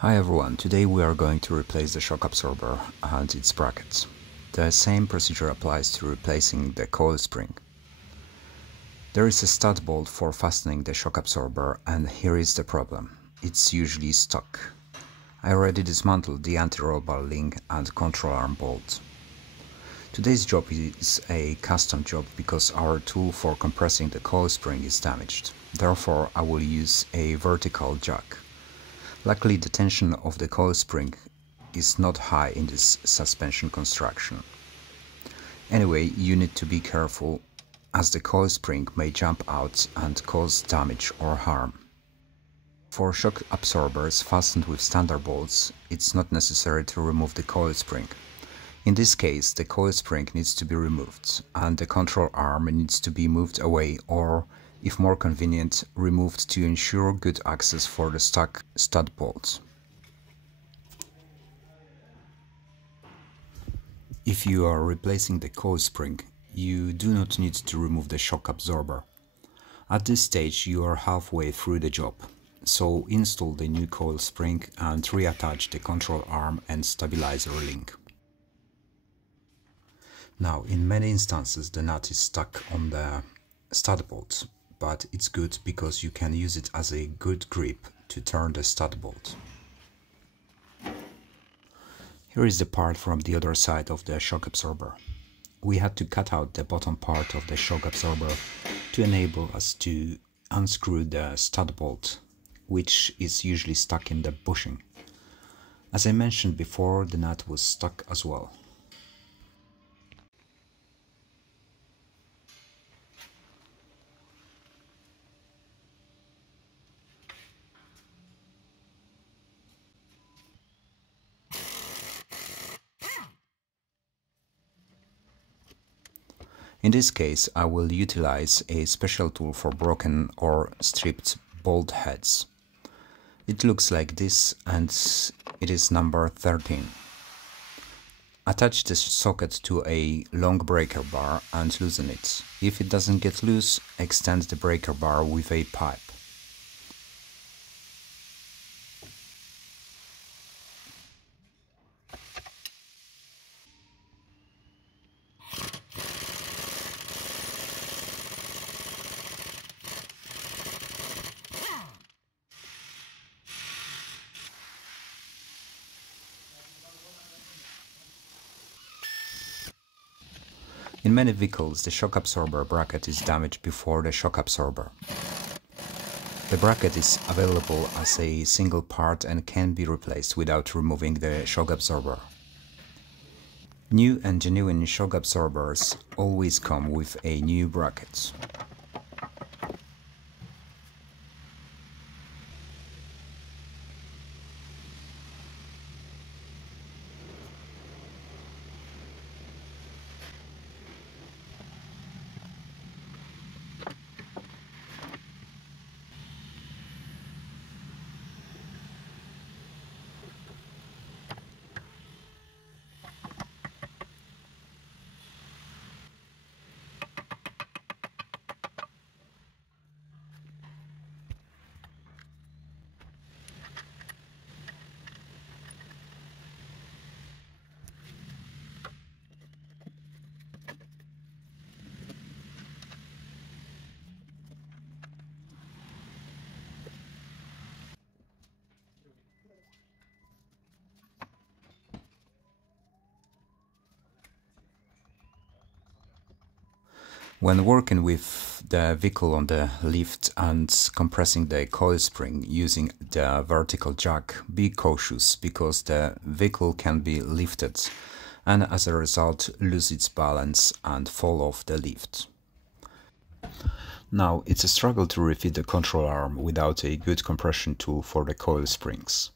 Hi everyone, today we are going to replace the shock absorber and its brackets. The same procedure applies to replacing the coil spring. There is a stud bolt for fastening the shock absorber, and here is the problem. It's usually stuck. I already dismantled the anti-roll bar link and control arm bolt. Today's job is a custom job because our tool for compressing the coil spring is damaged. Therefore, I will use a vertical jack. Luckily, the tension of the coil spring is not high in this suspension construction. Anyway, you need to be careful as the coil spring may jump out and cause damage or harm. For shock absorbers fastened with standard bolts, it's not necessary to remove the coil spring. In this case, the coil spring needs to be removed and the control arm needs to be moved away or, if more convenient, removed to ensure good access for the stuck stud bolts. If you are replacing the coil spring, you do not need to remove the shock absorber. At this stage you are halfway through the job, so install the new coil spring and reattach the control arm and stabilizer link. Now, in many instances the nut is stuck on the stud bolt, but it's good because you can use it as a good grip to turn the stud bolt. Here is the part from the other side of the shock absorber. We had to cut out the bottom part of the shock absorber to enable us to unscrew the stud bolt, which is usually stuck in the bushing. As I mentioned before, the nut was stuck as well. In this case, I will utilize a special tool for broken or stripped bolt heads. It looks like this and it is number 13. Attach the socket to a long breaker bar and loosen it. If it doesn't get loose, extend the breaker bar with a pipe. In many vehicles, the shock absorber bracket is damaged before the shock absorber. The bracket is available as a single part and can be replaced without removing the shock absorber. New and genuine shock absorbers always come with a new bracket. When working with the vehicle on the lift and compressing the coil spring using the vertical jack, be cautious because the vehicle can be lifted and as a result lose its balance and fall off the lift. Now, it's a struggle to refit the control arm without a good compression tool for the coil springs.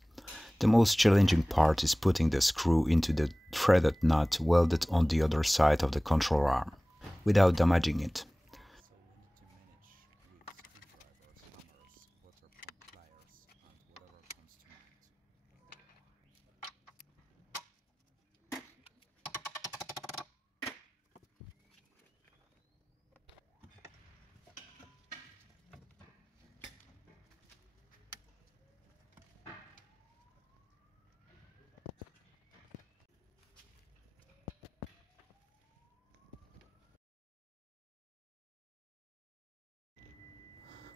The most challenging part is putting the screw into the threaded nut welded on the other side of the control arm, without damaging it.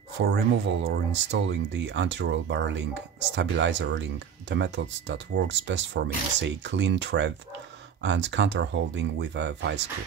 For removal or installing the anti-roll bar link, stabilizer link, the methods that works best for me is a clean thread and counter holding with a vice grip.